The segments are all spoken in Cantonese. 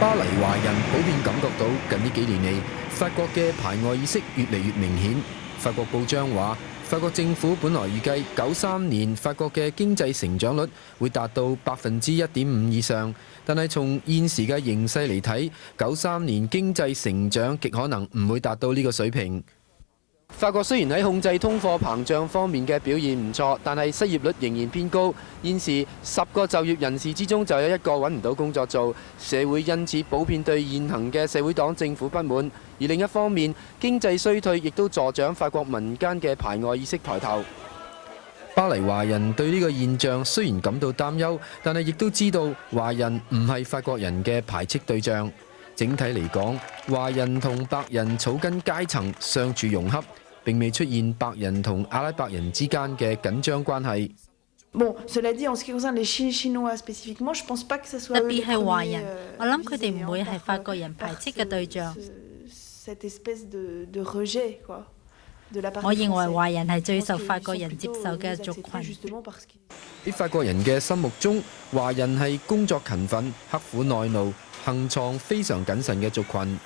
巴黎華人普遍感覺到近呢幾年嚟，法國嘅排外意識越嚟越明顯。法國報章話，法國政府本來預計93年法國嘅經濟成長率會達到1.5%以上，但係從現時嘅形勢嚟睇，93年經濟成長極可能唔會達到呢個水平。法國雖然喺控制通貨膨脹方面嘅表現唔錯，但係失業率仍然偏高。現時10個就業人士之中就有1個揾唔到工作做，社會因此普遍對現行嘅社會黨政府不滿。而另一方面，經濟衰退亦都助長法國民間嘅排外意識抬頭。巴黎華人對呢個現象雖然感到擔憂，但係亦都知道華人唔係法國人嘅排斥對象。整體嚟講，華人同白人草根階層相處融洽，並未出現白人同阿拉伯人之間嘅緊張關係。Bon, cela dit, en ce qui concerne les Chinois spécifiquement, je pense pas que ce soit 特別係華人，我諗佢哋唔會係法國人排斥嘅對象。cette espèce de rejet, quoi. 我認為華人係最受法國人接受嘅族群。喺法國人嘅心目中，華人係工作勤奮、刻苦耐勞、行藏非常謹慎嘅族群。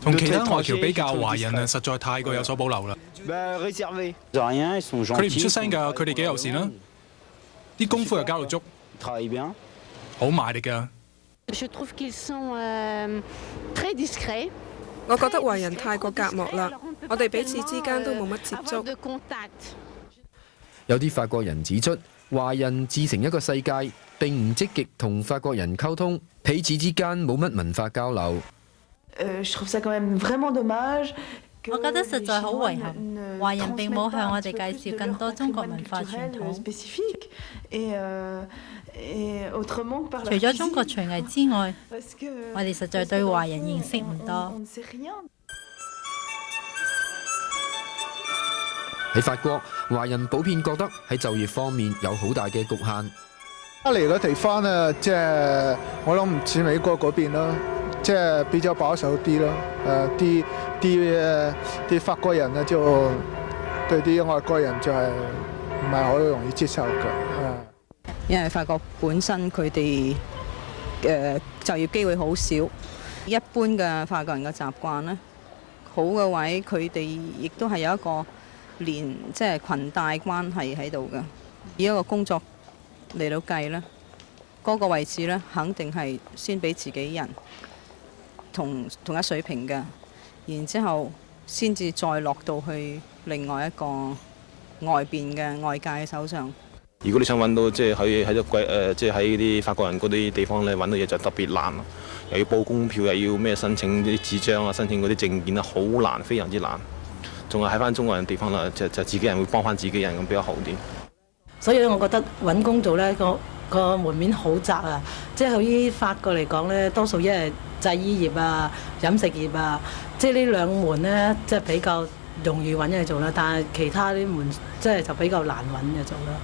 同其他外僑比較，華人實在太過有所保留啦。佢哋唔出聲㗎，佢哋幾友善啦，啲功夫又交到足，好賣力㗎。我覺得華人太過隔膜啦，我哋彼此之間都冇乜接觸。有啲法國人指出，華人自成一個世界，並唔積極同法國人溝通，彼此之間冇乜文化交流。我覺得實在好遺憾，華人並冇向我哋介紹更多中國文化傳統。除咗中國廚藝之外，我哋實在對華人認識唔多。喺法國，華人普遍覺得喺就業方面有好大嘅局限。巴黎嘅地方呢，即係我諗唔似美國嗰邊啦，即係比較保守啲啦。啲法國人呢，就對啲外國人就係唔係好容易接受嘅。因為法國本身佢哋就業機會好少，一般嘅法國人嘅習慣呢，好嘅位佢哋亦都係有一個即係裙帶關係喺度嘅。以一個工作嚟到計呢，嗰個位置呢，肯定係先俾自己人同一水平嘅，然之後先至再落到去另外一個外邊嘅外界嘅手上。如果你想揾到即係喺度即係喺啲法國人嗰啲地方咧揾到嘢就特別難，又要報工票，又要咩申請啲紙張啊，申請嗰啲證件啊，好難，非常之難。仲係喺翻中國人地方啦，就自己人會幫翻自己人咁比較好啲。所以咧，我覺得揾工做咧個門面好窄啊！即係喺法國嚟講咧，多數一係製衣業啊、飲食業啊，即係呢兩門咧，即係比較容易揾嘢做啦。但係其他啲門即係就比較難揾嘢做啦。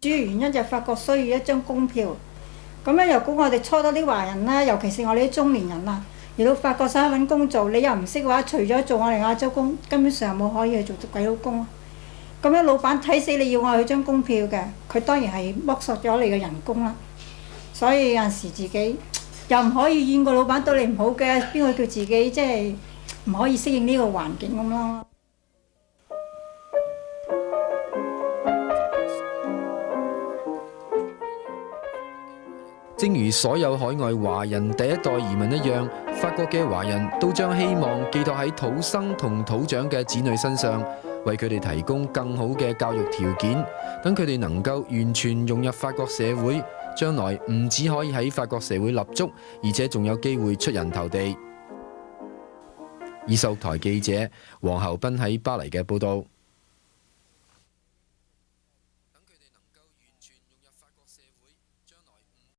主要原因就係法國需要一張工票，咁樣如果我哋初多啲華人啦，尤其是我哋啲中年人啦，而到法國想揾工做，你又唔識嘅話，除咗做我哋亞洲工，根本上冇可以去做鬼佬工。咁樣老闆睇死你要我去張工票嘅，佢當然係剝削咗你嘅人工啦。所以有陣時自己又唔可以怨個老闆對你唔好嘅，邊個叫自己即係唔可以適應呢個環境咁咯。正如所有海外華人第一代移民一樣，法國嘅華人都將希望寄託喺土生同土長嘅子女身上，為佢哋提供更好嘅教育條件，等佢哋能夠完全融入法國社會，將來唔只可以喺法國社會立足，而且仲有機會出人頭地。以秀台記者黃侯斌喺巴黎嘅報導。